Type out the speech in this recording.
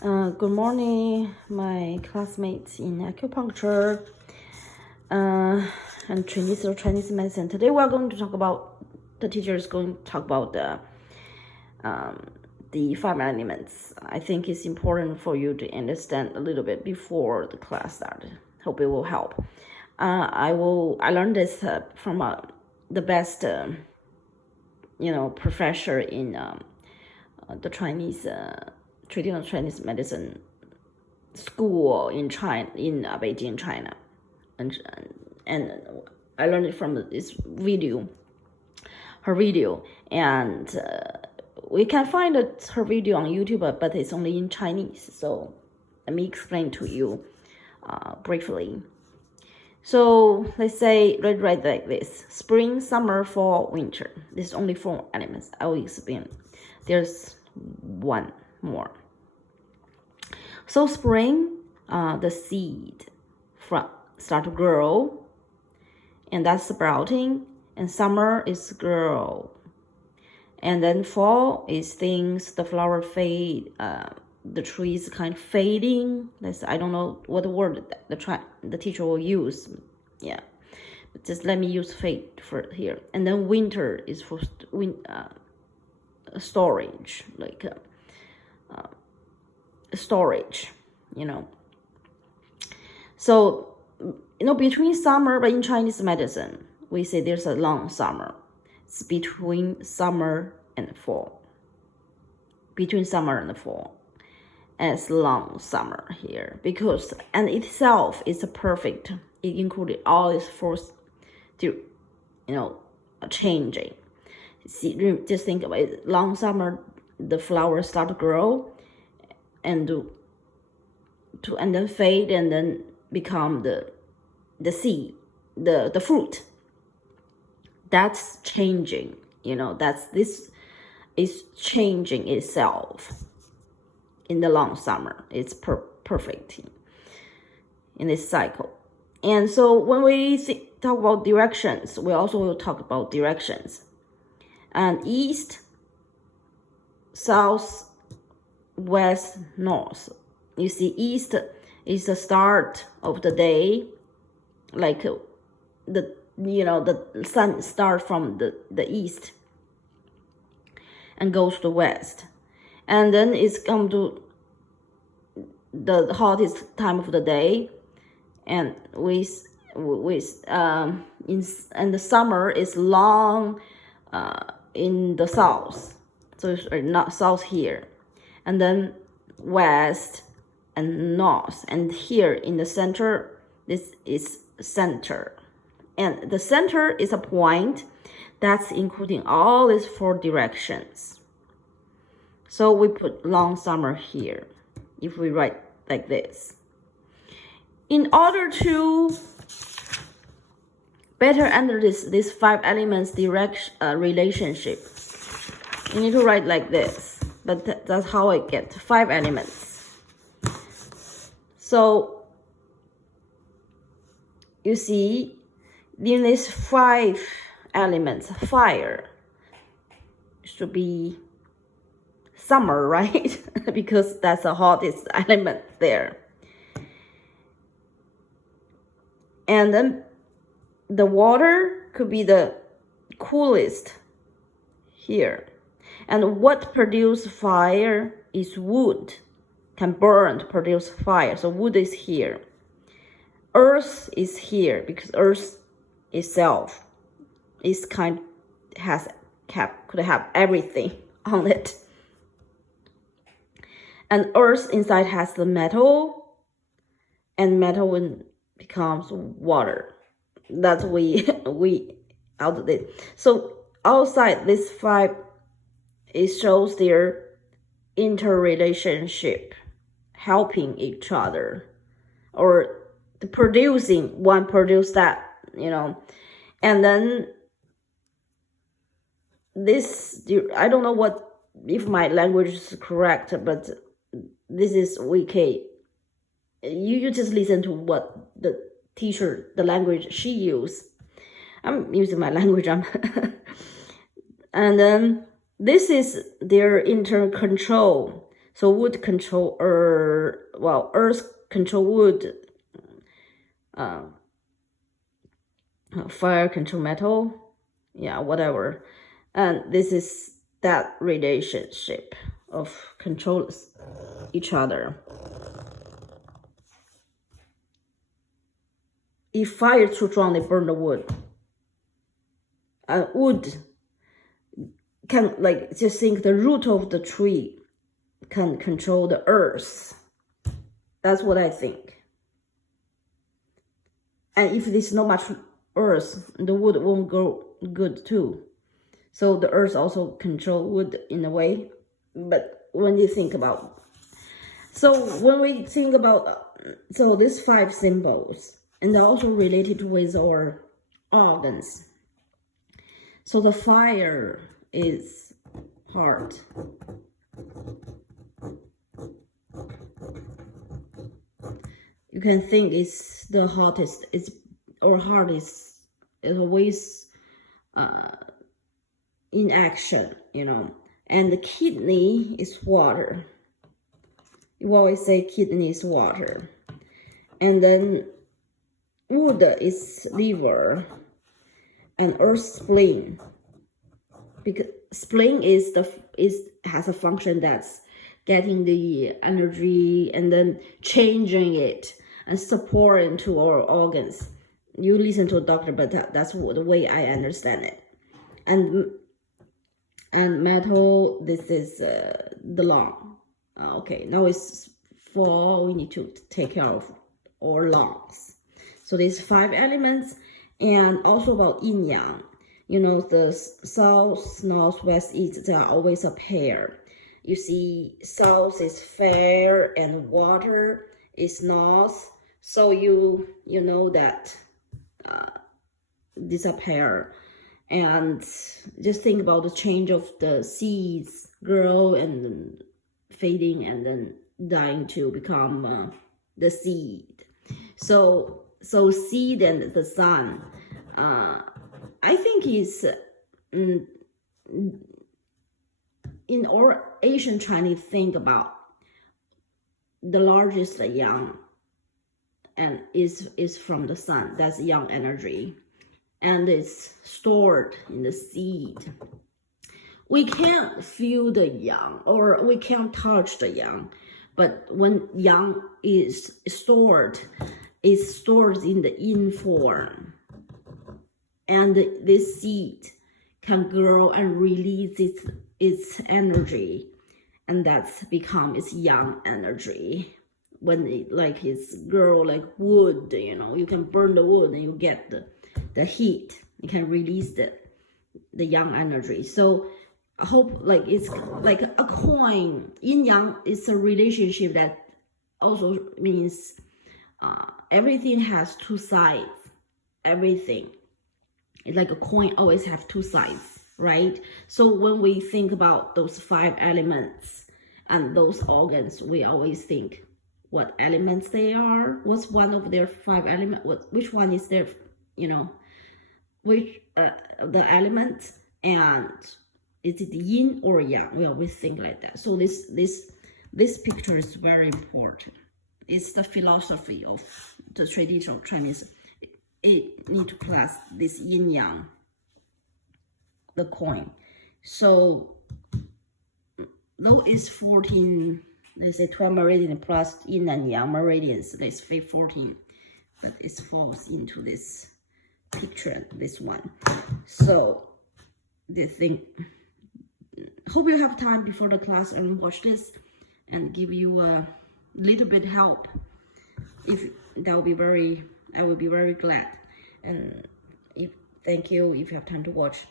Good morning, my classmates in acupuncture and Chinese medicine. Today we are going to talk about, the teacher is going to talk about the 5 elements. I think it's important for you to understand a little bit before the class started. Hope it will help. I learned this from the best, professor in the Chinese traditional Chinese medicine school in China, in Beijing, China, and I learned it from this video, her video, and we can find her video on YouTube, but it's only in Chinese. So let me explain to you briefly. So let's say, right like this: spring, summer, fall, winter. This is only 4 elements. I will explain. There's one more. So spring, the seed start to grow, and that's sprouting. And summer is grow, and then fall is things, the flower fade, the trees kind of fading. I don't know what word the teacher will use. Yeah, but just let me use fade for here. And then winter is for storage, like storage, So, between summer, but in Chinese medicine, we say there's a long summer. It's between summer and fall. Between summer and fall. And it's long summer here because, and itself is a perfect. It included all its force to, changing. See, just think about it. Long summer, the flowers start to grow, and then fade, and then become the seed, the fruit. That's changing. This is changing itself in the long summer. It's perfect in this cycle. And so when we talk about directions, we also will talk about directions. And east, south, west, north. You see, east is the start of the day, like the sun starts from the east and goes to the west, and then it's come to the hottest time of the day, and and the summer is long in the south, so it's not south here, and then west and north, and here in the center, this is center, and the center is a point that's including all these 4 directions. So we put long summer here if we write like this. In order to better understand this 5 elements relationship, you need to write like this, but that's how I get 5 elements. So you see, in these 5 elements, fire should be summer, right? Because that's the hottest element there. And then the water could be the coolest here. And what produces fire is wood, can burn to produce fire. So wood is here. Earth is here because earth itself is could have everything on it. And earth inside has the metal, and metal becomes water. That's we out of it. So outside this 5, it shows their interrelationship, helping each other, or producing, one produce that, and then this, I don't know if my language is correct, but this is WK. You just listen to what the teacher, the language she used. I'm using my language. And then this is their internal control. So wood control earth, well, earth control wood, fire control metal, yeah, whatever. And this is that relationship of control each other. If fire is too strong, they burn the wood. Wood can, like, just think the root of the tree can control the earth. That's what I think. And if there's not much earth, the wood won't grow good too. So the earth also control wood in a way. But when you think about, so when we think about, so these 5 symbols, and they're also related with our organs. So the fire is heart. You can think it's the hottest. It's our heart is always in action, you know. And the kidney is water. You always say kidney is water. And then wood is liver, and earth spleen. Because spleen has a function that's getting the energy and then changing it and supporting to our organs. You listen to a doctor, but that's the way I understand it. And metal, this is the lung. Okay, now it's fall. We need to take care of our lungs. So these 5 elements, and also about yin yang. You know, the south, north, west, east, they are always a pair. You see, south is fire and water is north. So you know that these are pair. And just think about the change of the seeds grow and then fading and then dying to become the seed. So seed and the sun, I think is in our Asian Chinese think about the largest yang, and is from the sun. That's yang energy, and it's stored in the seed. We can't feel the yang, or we can't touch the yang, but when yang is stored, it's stored in the yin form, and this seed can grow and release its energy, and that's become its yang energy. When it's grow like wood, you know, you can burn the wood and you get the heat. You can release the yang energy. So I hope, like, it's like a coin. Yin yang is a relationship that also means everything has 2 sides. Everything, it's like a coin always have 2 sides, right? So when we think about those 5 elements and those organs, we always think what elements they are, what's one of their 5 elements, which one is their, you know, which the element, and is it yin or yang? We always think like that. So this picture is very important. It's the philosophy of the traditional Chinese. It need to class this yin yang, the coin. So though it's 14, they say 12 meridian plus yin and yang meridians, let's say 14, but it falls into this picture, this one. So they think, hope you have time before the class and watch this and give you a little bit help. If that will be I will be very glad. And thank you if you have time to watch.